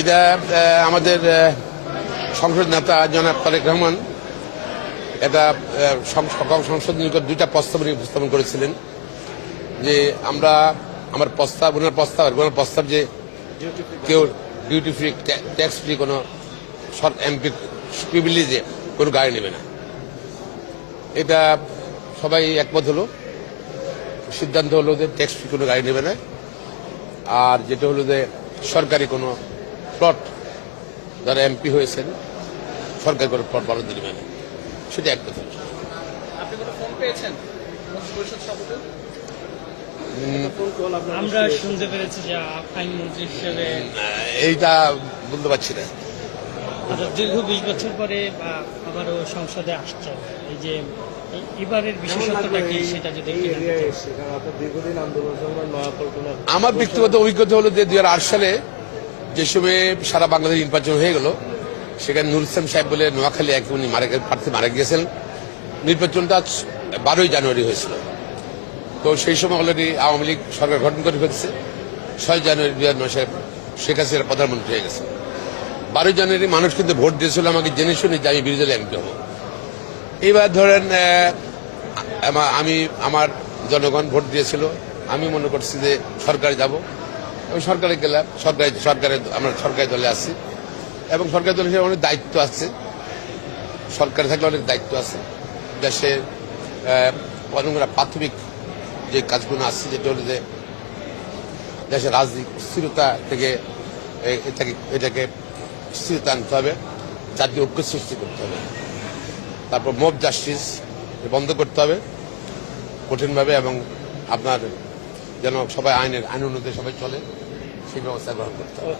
এটা আমাদের সংসদ নেতা জনাব তারেক রহমান এটা সংসদ নিকট দুইটা প্রস্তাব নিয়ে উপস্থাপন করেছিলেন যে আমরা ওনার প্রস্তাব যে কেউ ডিউটি ফ্রি ট্যাক্স ফ্রি কোনো এমপি প্রিভিলেজে কোনো গাড়ি নেবে না। এটা সবাই একমত হলো, সিদ্ধান্ত হলো যে ট্যাক্স ফ্রি কোনো গাড়ি নেবে না। আর যেটা হলো যে সরকারি কোনো প্লট যারা এমপি হয়েছেন সরকারি কোনো প্লট বরাদ্দ নেবে না, সেটা একমত হলো। আপনি কোনো ফোন পেয়েছেন পরিষদ সভাপতি? আমরা শুনতে পেরেছি যে আইনমন্ত্রী হিসেবে এইটা বলতে পারছি না। দীর্ঘ 20 বছর পরে আবারও সংসদে আসছে, এই যে এবারের বিশেষত্বটা কি সেটা যদি আমার ব্যক্তিগত অভিজ্ঞতা হলো যে 2008 সালে যে সময় সারা বাংলাদেশ নির্বাচন হয়ে গেল, সেখানে নুর ইসলাম সাহেব বলে নোয়াখালী এক উনি প্রার্থী মারা গিয়েছেন। নির্বাচনটা 12ই জানুয়ারি হয়েছিল। তো সেই সময় অলরেডি আওয়ামী লীগ সরকার গঠন করে ফেলছে। 6 জানুয়ারি 2009 সালে শেখ হাসিনা প্রধানমন্ত্রী হয়ে গেছে। 12 জানুয়ারি মানুষ কিন্তু ভোট দিয়েছিল আমাকে জেনে শুনে যে আমি বিরোধী দলে এমপি হব। এবার ধরেন আমার জনগণ ভোট দিয়েছিল, আমি মনে করছি যে সরকারে যাব, আমি সরকারে গেলাম। আমরা সরকারি দলে আছি এবং সরকারি দলে অনেক দায়িত্ব আছে, সরকারে থাকলে অনেক দায়িত্ব আছে। দেশে অনেকগুলো প্রাথমিক যে কাজগুলো আছে, যেটা হলো যে দেশের রাজনৈতিক স্থিরতা থেকে এটাকে স্থিরতা আনতে হবে, জাতীয় ঐক্য সৃষ্টি করতে হবে। তারপর মব জাস্টিস বন্ধ করতে হবে কঠিনভাবে, এবং আপনার যেন সবাই আইন অনুযায়ী সবাই চলে সেই ব্যবস্থা গ্রহণ করতে হবে।